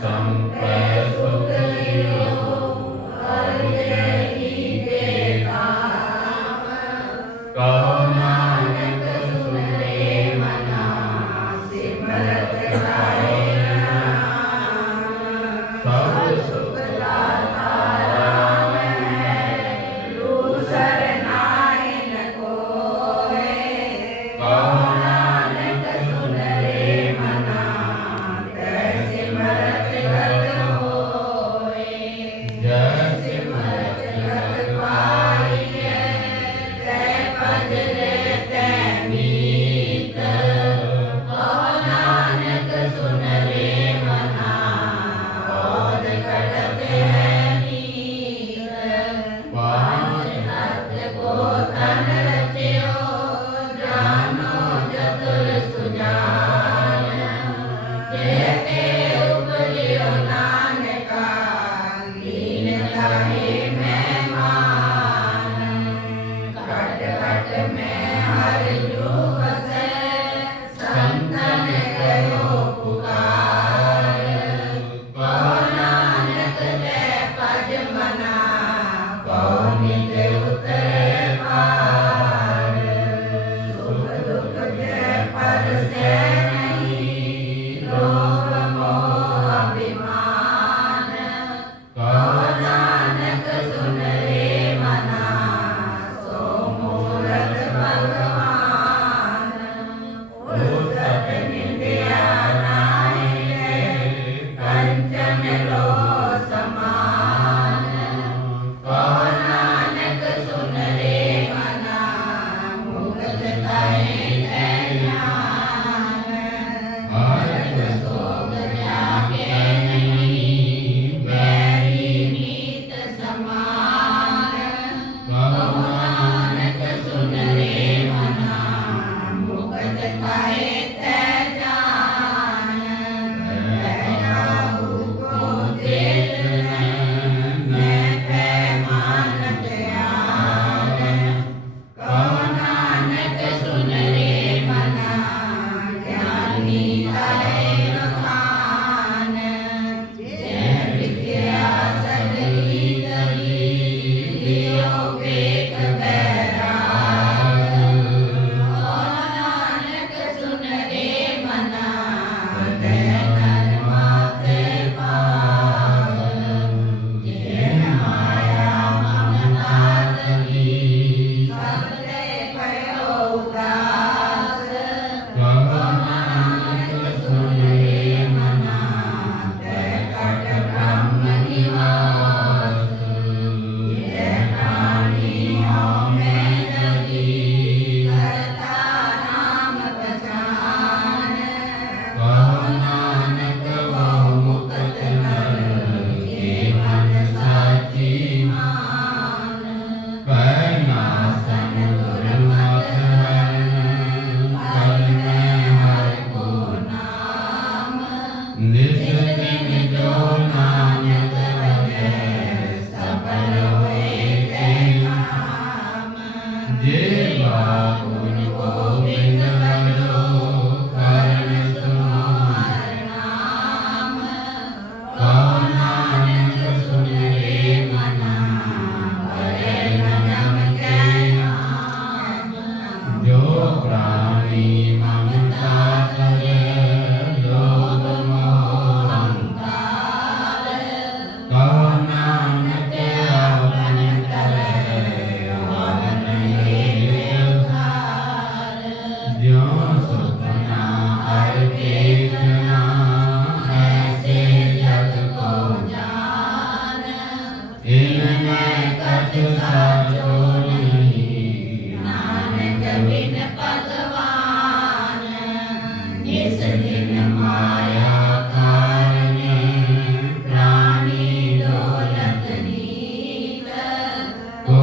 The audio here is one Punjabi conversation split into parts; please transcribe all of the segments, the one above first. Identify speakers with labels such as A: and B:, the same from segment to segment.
A: Come Sampai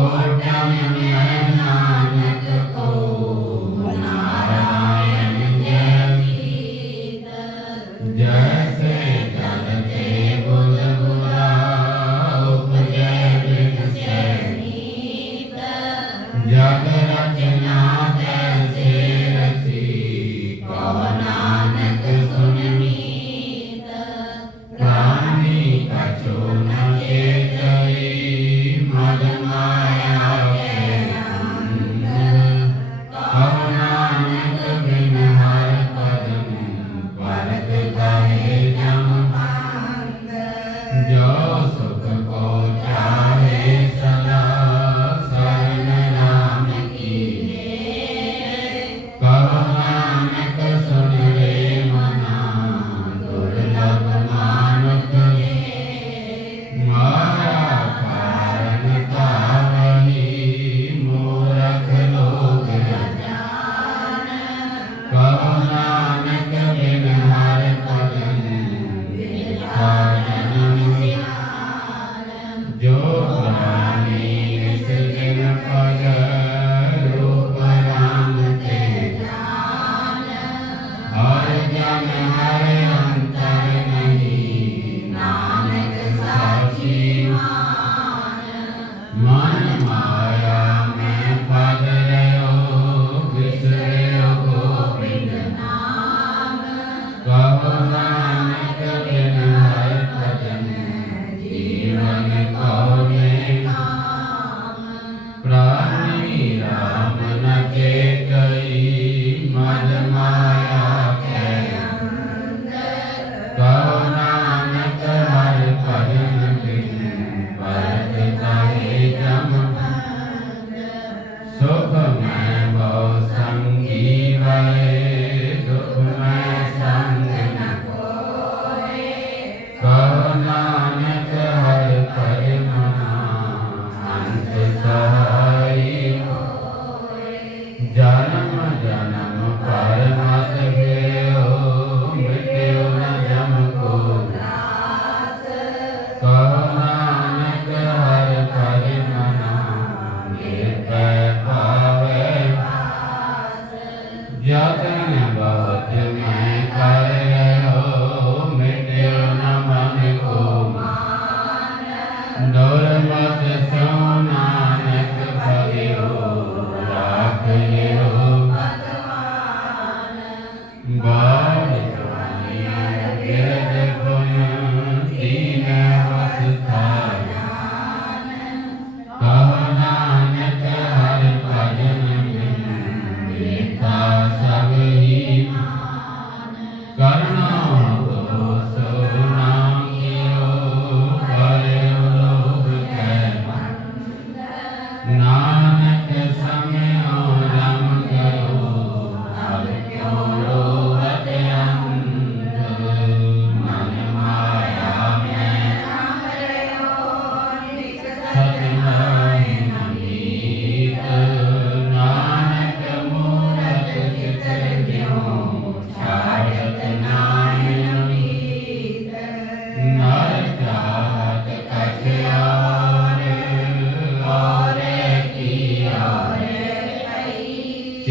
A: Lord, down in Lebanon. 다 사그이 가르나도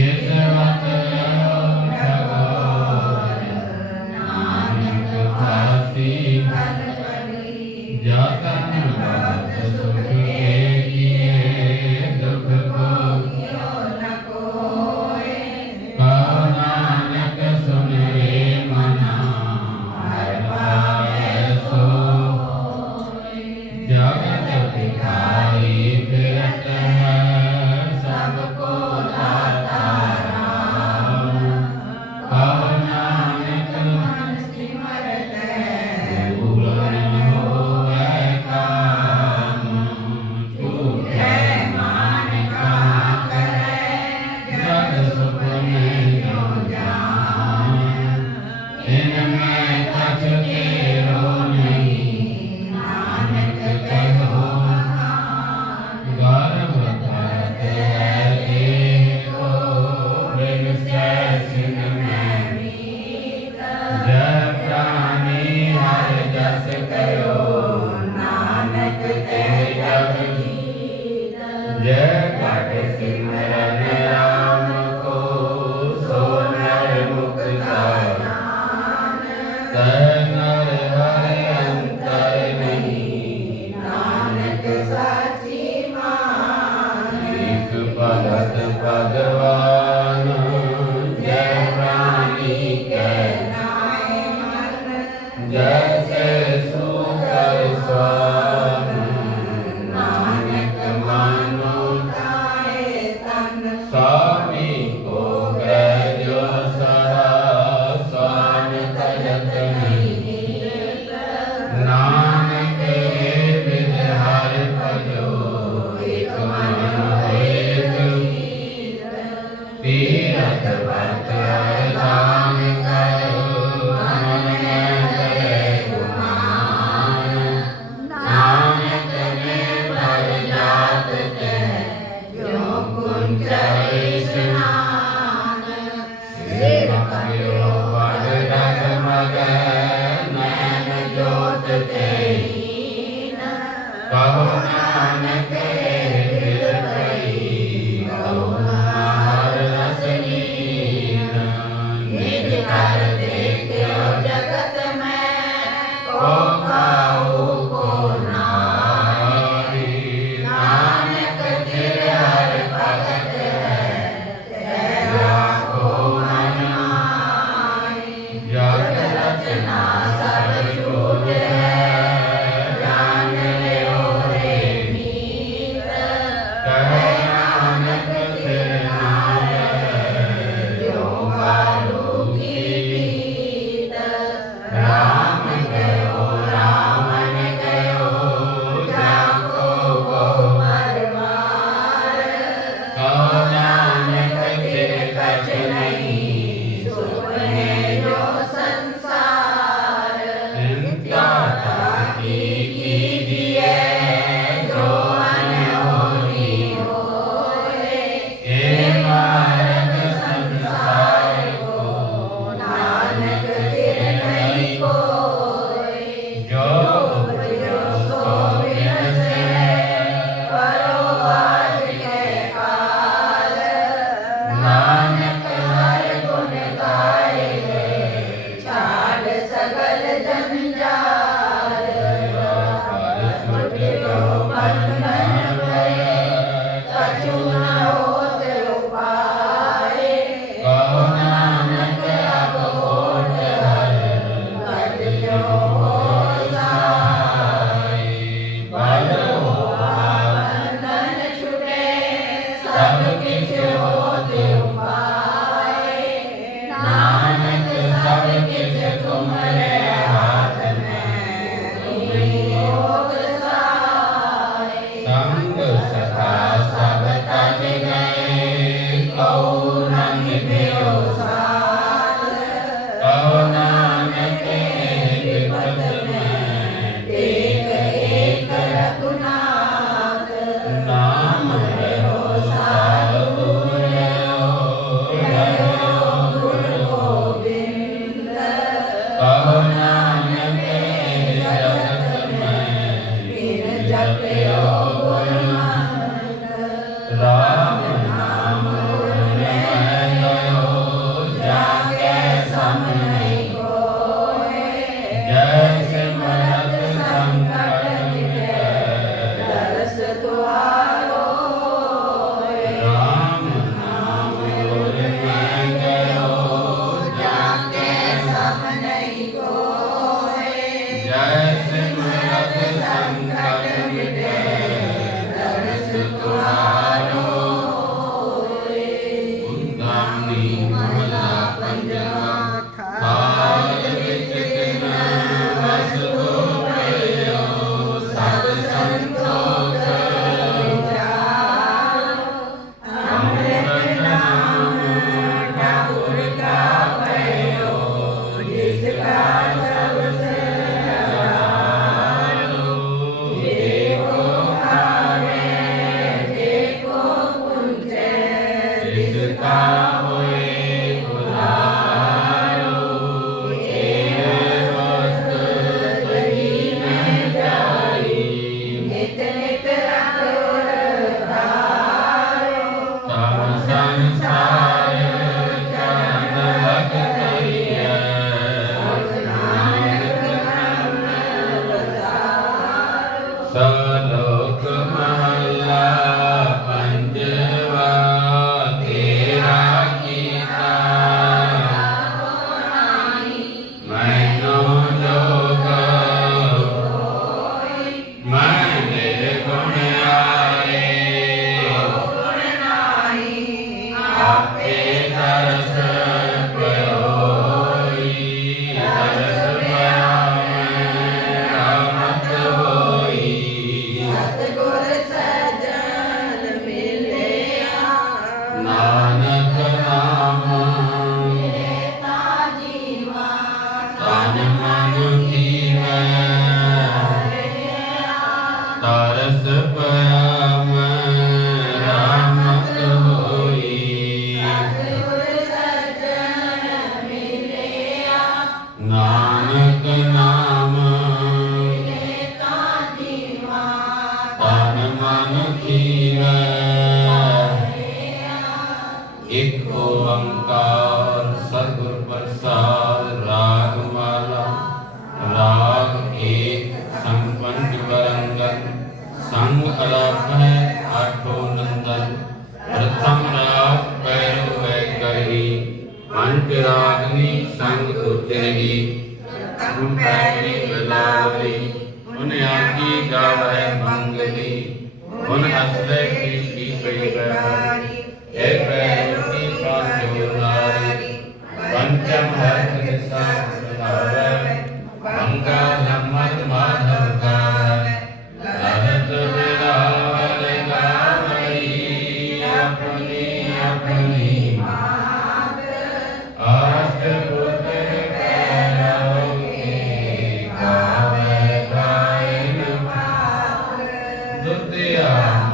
A: Give their
B: Amen.
A: ਸੰਗ ਅਲਾਪੈ ਆਠੋ ਨੰਦਨ ਪ੍ਰਥਮ ਰਾਗ ਪੈਰੋ ਵੈ ਗਹਿਰੀ ਪੰਜ ਰਾਗਨੀ ਸੰਗ ਉਚਹਿਰੀ
B: ਤੁਮ ਪੈਰੀ ਬਲਾਵਰੀ
A: ਉਨ ਆਖੀ ਗਾਵੈ ਮੰਗਲੀ
B: ਉਨ ਹਸਲੇ ਕੀ
A: 对呀。